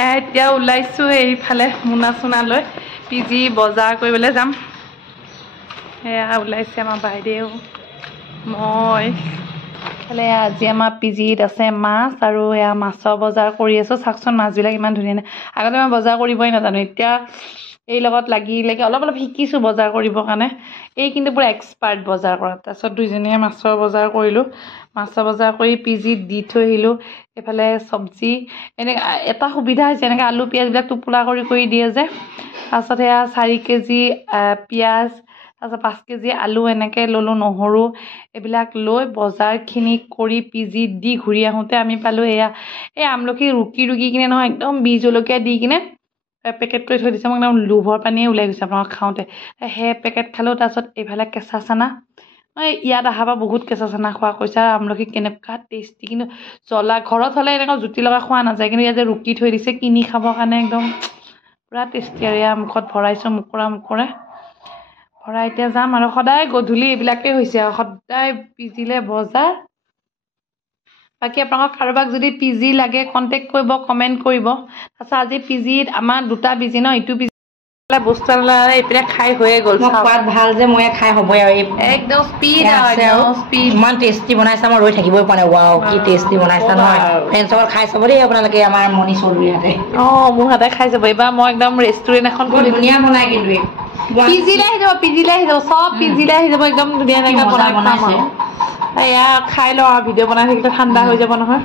এতিয়া ওলাইছোঁ এইফালে মোনা চোনা লৈ পিজি বজাৰ কৰিবলৈ যাম এয়া ওলাইছে আমাৰ বাইদেউ মই এইফালে আজি আমাৰ পিজিত আছে মাছ আৰু এয়া মাছৰ বজাৰ কৰি আছোঁ চাওকচোন মাছবিলাক ইমান ধুনীয়া নে আগতে মই বজাৰ কৰিবই নাজানো এতিয়া এই লগত লাগি অলপ শিকিছোঁ বজাৰ কৰিবৰ কাৰণে এই কিন্তু পুৰা এক্সপাৰ্ট বজাৰ কৰাত তাৰপিছত দুইজনীয়ে মাছৰ বজাৰ কৰিলোঁ মাছৰ বজাৰ কৰি পিজিত দি থৈ আহিলোঁ এইফালে চব্জি এনেকৈ এটা সুবিধা হৈছে এনেকৈ আলু পিঁয়াজবিলাক টোপোলা কৰি দিয়ে যে তাৰপিছত সেয়া 4 কেজি পিঁয়াজ তাৰপিছত 5 কেজি আলু এনেকৈ ল'লোঁ নহৰু এইবিলাক লৈ বজাৰখিনি কৰি পিজিত দি ঘূৰি আহোঁতে আমি পালোঁ এয়া এই আমলখি ৰুকি কিনে নহয় একদম বি জলকীয়া দি কিনে পেকেট কৰি থৈ দিছে মোক একদম লোভৰ পানীয়ে ওলাই গৈছে আপোনাক খাওঁতে সেই পেকেট খালোঁ তাৰপিছত এইফালে কেঁচা চানা ইয়াত অহাৰ পৰা বহুত কেঁচা চানা খোৱা কৈছে আমলখি কেনেকুৱা টেষ্টি কিন্তু জ্বলা ঘৰত হ'লে এনেকুৱা জুতি লগা খোৱা নাযায় কিন্তু ইয়াত যে ৰুকি থৈ দিছে কিনি খাবৰ কাৰণে একদম পুৰা টেষ্টি আৰু ইয়াৰ মুখত ভৰাইছোঁ মুকুৰা ভৰাই এতিয়া যাম আৰু সদায় গধূলি এইবিলাকেই হৈছে আৰু সদায় পিজিলে বজাৰ বাকী আপোনালোকক কাৰোবাক যদি পিজি লাগে কণ্টেক্ট কৰিব কমেণ্ট কৰিব তাৰপিছত আজি পিজিত আমাৰ দুটা পিজি ন ইটো পিজি বস্তু এইপিনে খাই হৈয়ে গ'ল সোৱাদ ভাল যে মই খাই হ'বই আৰু একদম স্পীড ইমান টেষ্টি বনাইছে মই ৰৈ থাকিবই পৰা নাই ৱাও কি টেষ্টি বনাইছে নহয় ফ্ৰেণ্ডছৰ খাই চাব দেই আপোনালোকে আমাৰ মণি চৌধুৰীহঁতে মোৰ হাতে খাই যাব এইবাৰ মই একদম ৰেষ্টুৰেণ্ট এখন ধুনীয়া বনাই কিন্তু পিজিলে আহি যাব চব পিজিলে আহি যাব একদম ধুনীয়া বনাই বনাইছে এয়া খাই লওঁ আৰু ভিডিঅ' বনাই থাকিলে ঠাণ্ডা হৈ যাব নহয়